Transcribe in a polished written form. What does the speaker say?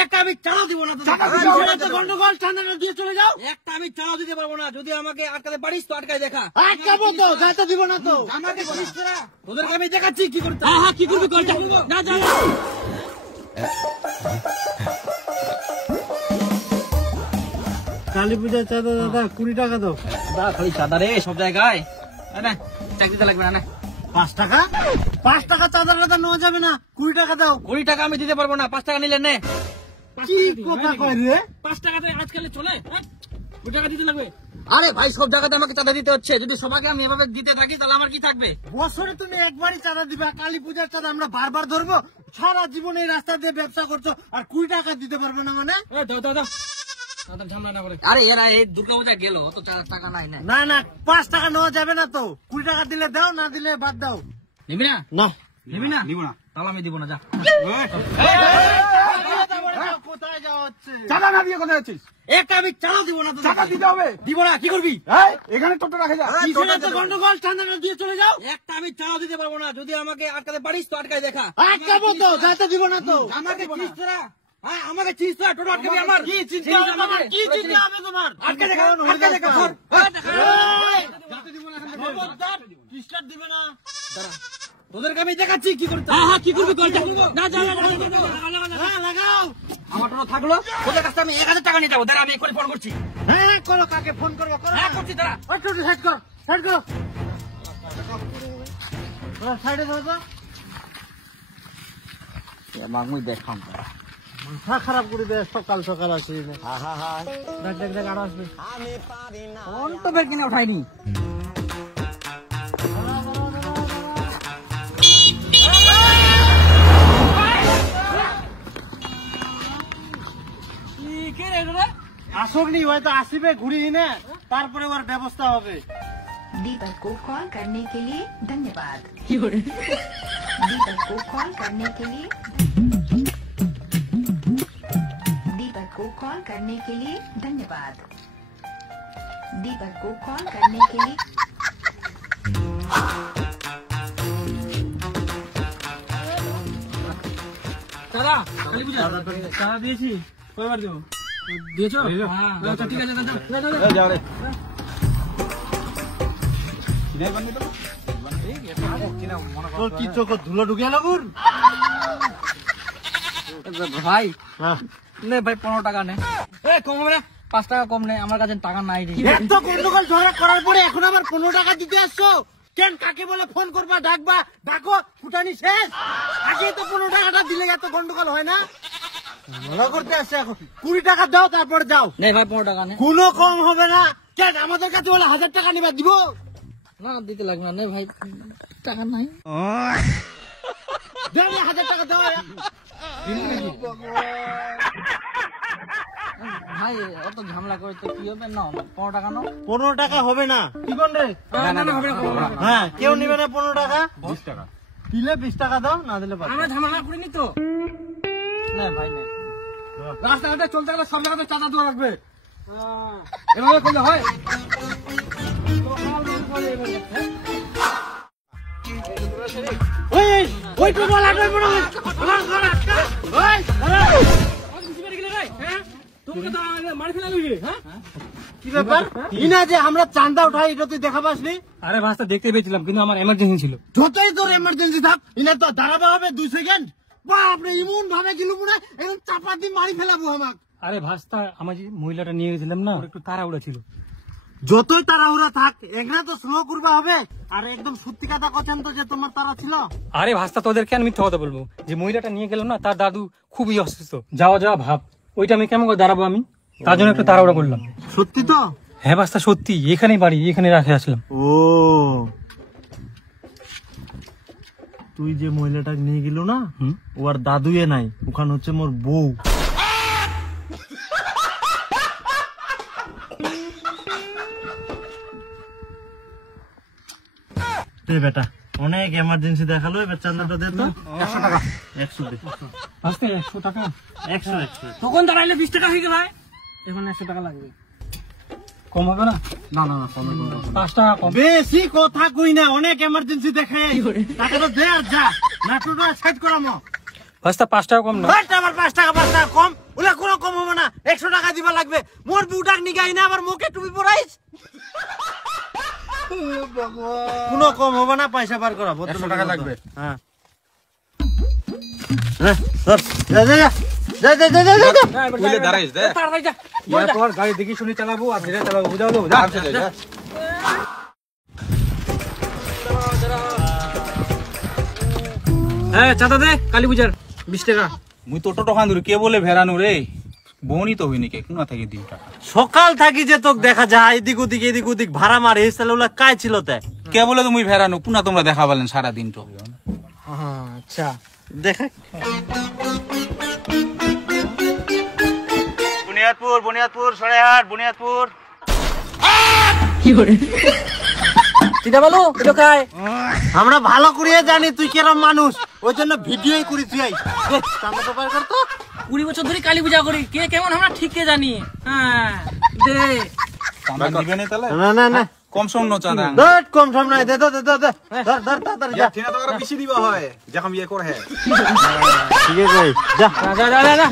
একটা আমি চালাও দিব না, গন্ডগোল ঠান্ডা দিয়ে চলে যাও। একটা আমি চালাও দিতে পারবো না, যদি আমাকে আটকাতে পারিস তো আটকাই দেখা। আটকাবো তো, যাইতে দিব না তো। আমাকে বলিস না, তোদেরকে আমি দেখাচ্ছি কি করতে। হ্যাঁ হ্যাঁ, কি করবি কর, না যা। কালী পূজার চাঁদা দাদা 20 টাকা দাও। দাদা খালি চাঁদা রে সব জায়গায়, চাকরিতে লাগবে না। 5 টাকা 5 টাকা চাঁদা দাদা নেওয়া যাবে না, 20 টাকা দাও। 20 টাকা আমি দিতে পারবো না, 5 টাকা নিলে নে। কি কথা কয় রে, 5 টাকাতে আজকাল চলে, 20 টাকা দিতে লাগবে। আরে ভাই সব জায়গাতে আমাকে চাঁদা দিতে হচ্ছে, যদি সবাইকে আমি এভাবে দিতে থাকি তাহলে আমার কি থাকবে? বছরে তুমি একবারই চাঁদা দিবা, কালী পূজার চাঁদা আমরা বারবার ধরবো? সারা জীবন এই রাস্তা দিয়ে ব্যবসা করছো আর 20 টাকা দিতে পারবে না মানে? আরে এরা এই দুর্গা পূজা গেল, অত টাকা নাই। না না 5 টাকা নেওয়া যাবে না তো, 20 টাকা দিলে দাও, না দিলে বাদ দাও। নিবি না? না নিবি না, নিব না, তাহলে আমি দিব না, যা। কোথায় যাওয়া হচ্ছে? চাঁদা না দিয়ে কোথায় যাচ্ছিস? একটা আমি চালাও দিব না, টাকা দিতে হবে। দিব না, কি করবি? এখানে টোটো রাখে যা, গন্ডগোল ঠান্ডা দিয়ে চলে যাও। একটা আমি চালাও দিতে পারবো না, যদি আমাকে আটকাতে পারিস তো আটকাই দেখা। আটকাবো তো, যাইতে দিব না তো। আমাকে চিনিস তোরা? আমাকে চিনিস তোরা? টোটো আটকাবি আমার? কি চিনতে হবে তোমার? কি চিনতে হবে তোমার? আটকে দেখা, আটকে দেখা। যাইতে দিব না, স্টার্ট দিবে না। দাঁড়া, তোদেরকে আমি দেখাচ্ছি কি করতে। হ্যাঁ কি করবি কর, না যা লাগাও। আমার টোটো থাকলো, ওদের কাছে আমি 1000 টাকা নিয়ে যাবো। দাঁড়া, আমি এক্ষুনি ফোন করছি। হ্যাঁ করো, কাকে ফোন করবো? হ্যাঁ করছি, দাঁড়া। টোটো সাইড কর, সাইড করো, সাইডে যাও তো। মামুই দেখাম, মাথা খারাপ করে দেয় সকাল সকাল আসি। দেখ আরো আসবে, ফোন তো বের কিনে উঠাইনি। আসবনি, হয়তো আসিবে ঘুরি না, তারপরে ওর ব্যবস্থা হবে। दीपक को कॉल करने के लिए धन्यवाद। दीपक को कॉल करने के लिए दीपक को कॉल करने के लिए धन्यवाद। दीपक को कॉल करने के लिए দাদা কালী পূজা টাকা দিয়েছি, কয়বার দেবো? দিয়েছো? হ্যাঁ ঠিক আছে, যাও রে। তোর কি চোখ ধুলো ঢুকে গেল? ভাই নে ভাই 15 টাকা নে। কম হবে না? 5 টাকা কম নে, আমার কাছে টাকা নাই। এত গন্ডগোল ঝগড়া করার পরে এখন আবার 15 টাকা দিতে আসছো কেন? কাকে বলে ফোন করবা, ডাকবা, ডাকো, ফুটানি শেষ। আগে তো 15 টাকাটা দিলে এত গন্ডগোল হয় না। ভালো করতে আসছে, এখন 20 টাকা দাও, তারপরে যাও। নেই ভাই 15 টাকা নে। কোনো কম হবে না কেন? আমাদের কাছে বলে 1000 টাকা নিবা, দিব না? দিতে লাগবে না, নে ভাই, টাকা নাই। 1000 টাকা দাও ভাই, অত ঝামেলা করে তো কি হবে? না 15 টাকা নাও। 15 টাকা হবে না, কি কোন রে? হ্যাঁ কেউ নিবে না 15 টাকা। 20 টাকা দিলে 20 টাকা দাও, না দিলে আমরা ঝামেলা করিনি তো। না ভাই না, রাস্তাঘাটে চলতে গেলে সব জায়গাতে চাঁদা দেওয়া লাগবে, এভাবে করলে হয়? কি ব্যাপার? ইনা যে আমরা চাঁদা উঠাই, এটা তুই দেখা পাসনি? আরে ভাস্তা দেখতে পেয়েছিলাম, কিন্তু আমার এমার্জেন্সি ছিল। যতই তোর এমার্জেন্সি থাক, ইনা তো দাঁড়াবা হবে 2 সেকেন্ড। বাপরে, ইমন ভাবে গেল মনে একদম চাপা দিয়ে মারি ফেলাবো আমাকে। আরে ভাস্তা, আমার যে মহিলাটা নিয়ে গেছিলাম না, একটু তাড়াহুড়া ছিল। যতই তাড়াহুড়া থাক, এখানে তো স্লো করবা হবে। আর একদম সত্যি কথা কথা তো যে তোমার তারা ছিল। আরে ভাস্তা, তোদের কেন মিথ্যা কথা বলবো? যে মহিলাটা নিয়ে গেলাম না, তার দাদু খুবই অসুস্থ, যাওয়া ভাব, ওইটা আমি কেমন করে দাঁড়াবো আমি? তার জন্য একটু তাড়াহুড়া করলাম। সত্যি তো? হ্যাঁ ভাস্তা সত্যি, এখানেই বাড়ি, এখানে রাখে আসলাম। ও, তুই যে মহিলাটা নিয়ে গেল না, ও আর দাদুয়ে নাই, ওখানে হচ্ছে মোর বউ। বেটা অনেক এমার্জেন্সি দেখালো, এবার চাঁদাটা দে তো। 100 টাকা। 100 দে। আজকে 100 টাকা? 100 তখন দাঁড়াইলে 20 টাকা হয়ে গেল, এখন 100 টাকা লাগবে। কম হবে না? না না, কম হবে না, 5 টাকা কম। বেশি কথা কই না, অনেক এমার্জেন্সি দেখে টাকাটা দে আর যা, না টোটো সাইড করামো। ভাস্তা 5 টাকা কম না? আবার 5 টাকা কম। দিবা লাগবে মোর বুটাক নিগাই না আবার মুখে টুপি পরাইস কোনো কম হবে না পয়সা বার করা 100 টাকা লাগবে হ্যাঁ ধর যা যা যা যা যা যা যা কইলে দাঁড়াইস দে তাড়াতাড়ি যা তোর গাড়ি দেখি শুনি চালাবো আর ধীরে চালাবো বুঝাও যা যা হ্যাঁ চাঁদা দে কালী পূজার 20 টাকা মুই তো টোটো খান কে বলে ভেরানু রে বনি তো হইনি কে কোনা থেকে দিও টাকা সকাল থাকি যে তোক দেখা যায় এদিক ওদিক ভাড়া মারে এসলে ওলা কাই ছিল তে কে বলে তো মুই ভেরানু কোনা তোমরা দেখা বলেন সারা দিন তো আচ্ছা দেখা বুনিয়াদপুর সরাইহাট বুনিয়াদপুর চিনা বলো এটা কাই আমরা ভালো করে জানি তুই কিরকম মানুষ ওই জন্য ভিডিওই করি তুই আই চাঁদা তো বার কর তো 20 বছর ধরে কালী পূজা করি কে কেমন আমরা ঠিক কে জানি হ্যাঁ দে চাঁদা দিবে না তাহলে না না না কম সম ন চাঁদা দট কম সম নাই দে দে ধর তাড়াতাড়ি যা ঠিনা তো আর বেশি দিবা হয় যখন বিয়ে করে ঠিক আছে যা যা যা যা